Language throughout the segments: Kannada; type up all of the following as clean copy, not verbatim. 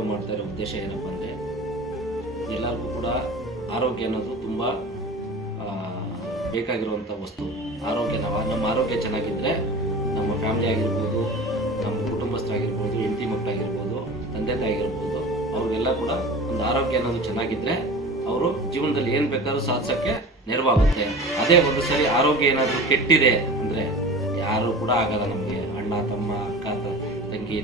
ವಿಡಿಯೋ ಮಾಡ್ತಾ ಇರೋ ಉದ್ದೇಶ ಏನಪ್ಪ ಅಂದರೆ, ಎಲ್ಲರಿಗೂ ಕೂಡ ಆರೋಗ್ಯ ಅನ್ನೋದು ತುಂಬ ಬೇಕಾಗಿರುವಂಥ ವಸ್ತು. ನಮ್ಮ ಆರೋಗ್ಯ ಚೆನ್ನಾಗಿದ್ದರೆ ನಮ್ಮ ಫ್ಯಾಮಿಲಿ ಆಗಿರ್ಬೋದು, ನಮ್ಮ ಕುಟುಂಬಸ್ಥರಾಗಿರ್ಬೋದು, ಹೆಂಡತಿ ಮಕ್ಕಳಾಗಿರ್ಬೋದು, ತಂದೆ ತಾಯಿ ಆಗಿರ್ಬೋದು, ಅವ್ರಿಗೆಲ್ಲ ಕೂಡ ಒಂದು ಆರೋಗ್ಯ ಅನ್ನೋದು ಚೆನ್ನಾಗಿದ್ದರೆ ಅವರು ಜೀವನದಲ್ಲಿ ಏನು ಬೇಕಾದ್ರೂ ಸಾಧಿಸೋಕ್ಕೆ ನೆರವಾಗುತ್ತೆ. ಅದೇ ಒಂದು ಸರಿ ಆರೋಗ್ಯ ಏನಾದರೂ ಕೆಟ್ಟಿದೆ ಅಂದರೆ ಯಾರು ಕೂಡ ಆಗಲ್ಲ ನಮಗೆ. ಅಣ್ಣ ತಮ್ಮ ಅಕ್ಕ ತಂಗಿ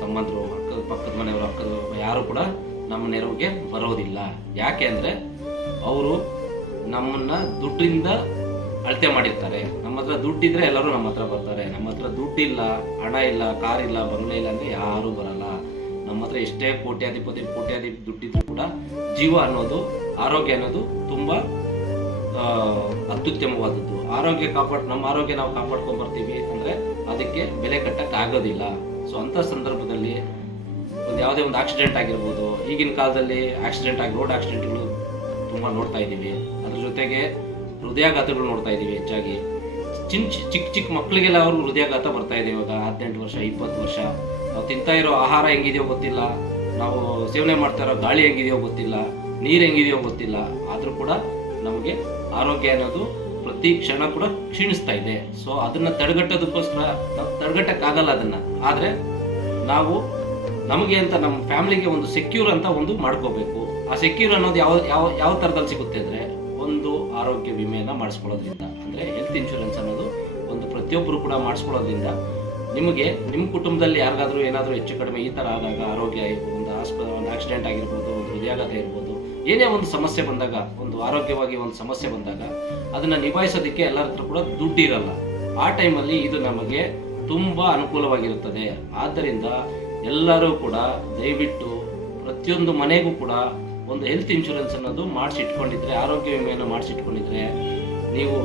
ತಮ್ಮಂದರು ಪಕ್ಕದ ಮನೆಯವರು ಯಾರು ಕೂಡ ನಮ್ಮ ನೆರವಿಗೆ ಬರೋದಿಲ್ಲ. ಯಾಕೆ ಅಂದರೆ ಅವರು ನಮ್ಮನ್ನು ದುಡ್ಡಿಂದ ಅಳತೆ ಮಾಡಿರ್ತಾರೆ. ನಮ್ಮ ಹತ್ರ ದುಡ್ಡಿದ್ರೆ ಎಲ್ಲರೂ ನಮ್ಮ ಹತ್ರ ಬರ್ತಾರೆ. ನಮ್ಮ ಹತ್ರ ದುಡ್ಡಿಲ್ಲ, ಹಣ ಇಲ್ಲ, ಕಾರಿಲ್ಲ, ಬಂಗ್ಲೆ ಇಲ್ಲ ಅಂದರೆ ಯಾರೂ ಬರಲ್ಲ. ನಮ್ಮ ಹತ್ರ ಎಷ್ಟೇ ಕೋಟ್ಯಾಧಿಪತಿ ದುಡ್ಡಿದ್ರು ಕೂಡ ಜೀವ ಅನ್ನೋದು, ಆರೋಗ್ಯ ಅನ್ನೋದು ತುಂಬ ಅತ್ಯುತ್ತಮವಾದದ್ದು. ನಮ್ಮ ಆರೋಗ್ಯ ನಾವು ಕಾಪಾಡ್ಕೊಂಡು ಬರ್ತೀವಿ ಅಂದರೆ ಅದಕ್ಕೆ ಬೆಲೆ ಕಟ್ಟಕ್ಕಾಗೋದಿಲ್ಲ. ಸೊ ಅಂಥ ಸಂದರ್ಭದಲ್ಲಿ ಯಾವುದೇ ಒಂದು ಆಕ್ಸಿಡೆಂಟ್ ಆಗಿರ್ಬೋದು. ಈಗಿನ ಕಾಲದಲ್ಲಿ ರೋಡ್ ಆಕ್ಸಿಡೆಂಟ್ಗಳು ತುಂಬ ನೋಡ್ತಾ ಇದ್ದೀವಿ. ಅದ್ರ ಜೊತೆಗೆ ಹೃದಯಾಘಾತಗಳು ನೋಡ್ತಾ ಇದ್ದೀವಿ ಹೆಚ್ಚಾಗಿ. ಚಿಕ್ಕ ಮಕ್ಕಳಿಗೆಲ್ಲ ಅವರು ಹೃದಯಾಘಾತ ಬರ್ತಾ ಇದೆ ಇವಾಗ. 18 ವರ್ಷ 20 ವರ್ಷ. ನಾವು ತಿಂತಾ ಇರೋ ಆಹಾರ ಹೆಂಗಿದೆಯೋ ಗೊತ್ತಿಲ್ಲ, ನಾವು ಸೇವನೆ ಮಾಡ್ತಾ ಇರೋ ಗಾಳಿ ಹೆಂಗಿದೆಯೋ ಗೊತ್ತಿಲ್ಲ, ನೀರು ಹೆಂಗಿದೆಯೋ ಗೊತ್ತಿಲ್ಲ. ಆದರೂ ಕೂಡ ನಮಗೆ ಆರೋಗ್ಯ ಅನ್ನೋದು ಪ್ರತಿ ಕ್ಷಣ ಕೂಡ ಕ್ಷೀಣಿಸ್ತಾ ಇದೆ. ಸೊ ಅದನ್ನು ತಡೆಗಟ್ಟೋದಕ್ಕೋಸ್ಕರ ನಾವು ತಡೆಗಟ್ಟಕ್ಕಾಗಲ್ಲ ಅದನ್ನು. ಆದರೆ ನಾವು ನಮಗೆ ಅಂತ ನಮ್ಮ ಫ್ಯಾಮಿಲಿಗೆ ಒಂದು ಸೆಕ್ಯೂರ್ ಅಂತ ಒಂದು ಮಾಡ್ಕೋಬೇಕು. ಆ ಸೆಕ್ಯೂರ್ ಅನ್ನೋದು ಯಾವ ಥರದಲ್ಲಿ ಸಿಗುತ್ತೆ ಅಂದರೆ, ಒಂದು ಆರೋಗ್ಯ ವಿಮೆಯನ್ನು ಮಾಡಿಸ್ಕೊಳ್ಳೋದ್ರಿಂದ, ಅಂದರೆ ಹೆಲ್ತ್ ಇನ್ಶೂರೆನ್ಸ್ ಅನ್ನೋದು ಒಂದು ಪ್ರತಿಯೊಬ್ಬರು ಕೂಡ ಮಾಡಿಸ್ಕೊಳ್ಳೋದ್ರಿಂದ ನಿಮಗೆ ನಿಮ್ಮ ಕುಟುಂಬದಲ್ಲಿ ಯಾರಿಗಾದ್ರೂ ಏನಾದರೂ ಹೆಚ್ಚು ಕಡಿಮೆ ಈ ಥರ ಆದಾಗ, ಆರೋಗ್ಯ ಒಂದು ಆಕ್ಸಿಡೆಂಟ್ ಆಗಿರ್ಬೋದು, ಒಂದು ಹೃದಯಾಘಾತ ಇರ್ಬೋದು, ಏನೇ ಒಂದು ಸಮಸ್ಯೆ ಬಂದಾಗ, ಒಂದು ಆರೋಗ್ಯವಾಗಿ ಒಂದು ಸಮಸ್ಯೆ ಬಂದಾಗ ಅದನ್ನು ನಿಭಾಯಿಸೋದಕ್ಕೆ ಎಲ್ಲರ ಹತ್ರ ಕೂಡ ದುಡ್ಡು ಇರಲ್ಲ. ಆ ಟೈಮಲ್ಲಿ ಇದು ನಮಗೆ ತುಂಬ ಅನುಕೂಲವಾಗಿರುತ್ತದೆ. ಆದ್ದರಿಂದ ಎಲ್ಲರೂ ಕೂಡ ದಯವಿಟ್ಟು ಪ್ರತಿಯೊಂದು ಮನೆಗೂ ಕೂಡ ಒಂದು ಹೆಲ್ತ್ ಇನ್ಶೂರೆನ್ಸ್ ಅನ್ನೋದು ಮಾಡಿಸಿಟ್ಕೊಂಡಿದ್ರೆ, ಆರೋಗ್ಯ ವಿಮೆಯನ್ನು ಮಾಡಿಸಿಟ್ಕೊಂಡಿದ್ರೆ ನೀವು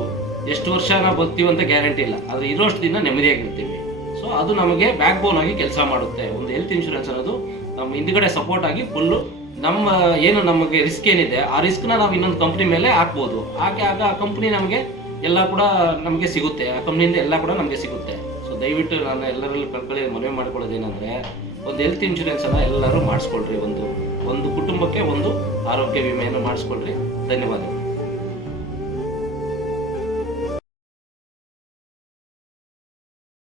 ಎಷ್ಟು ವರ್ಷ ನಾವು ಬರ್ತೀವಿ ಅಂತ ಗ್ಯಾರಂಟಿ ಇಲ್ಲ, ಆದರೆ ಇರೋಷ್ಟು ದಿನ ನೆಮ್ಮದಿಯಾಗಿರ್ತೀವಿ. ಸೊ ಅದು ನಮಗೆ ಬ್ಯಾಕ್ ಬೋನ್ ಆಗಿ ಕೆಲಸ ಮಾಡುತ್ತೆ. ಒಂದು ಹೆಲ್ತ್ ಇನ್ಶೂರೆನ್ಸ್ ಅನ್ನೋದು ನಮ್ಮ ಹಿಂದ್ಗಡೆ ಸಪೋರ್ಟ್ ಆಗಿ ಫುಲ್ಲು ನಮಗೆ ರಿಸ್ಕ್ ಏನಿದೆ ಆ ರಿಸ್ಕ್ನ ನಾವು ಇನ್ನೊಂದು ಕಂಪ್ನಿ ಮೇಲೆ ಹಾಕ್ಬೋದು. ಆಗ ಆ ಕಂಪ್ನಿ ನಮಗೆ ಎಲ್ಲ ಕೂಡ ನಮಗೆ ಸಿಗುತ್ತೆ. ಆ ಕಂಪ್ನಿಯಿಂದ ಎಲ್ಲ ಕೂಡ ನಮಗೆ ಸಿಗುತ್ತೆ. ಸೊ ದಯವಿಟ್ಟು ನಾನು ಎಲ್ಲರಲ್ಲೂ ಮನವಿ ಮಾಡ್ಕೊಳ್ಳೋದೇನೆಂದರೆ, ಒಂದು ಹೆಲ್ತ್ ಇನ್ಶೂರೆನ್ಸನ್ನು ಎಲ್ಲರೂ ಮಾಡಿಸ್ಕೊಳ್ರಿ. ಒಂದು ಕುಟುಂಬಕ್ಕೆ ಒಂದು ಆರೋಗ್ಯ ವಿಮೆಯನ್ನು ಮಾಡಿಸ್ಕೊಳ್ರಿ. ಧನ್ಯವಾದಗಳು.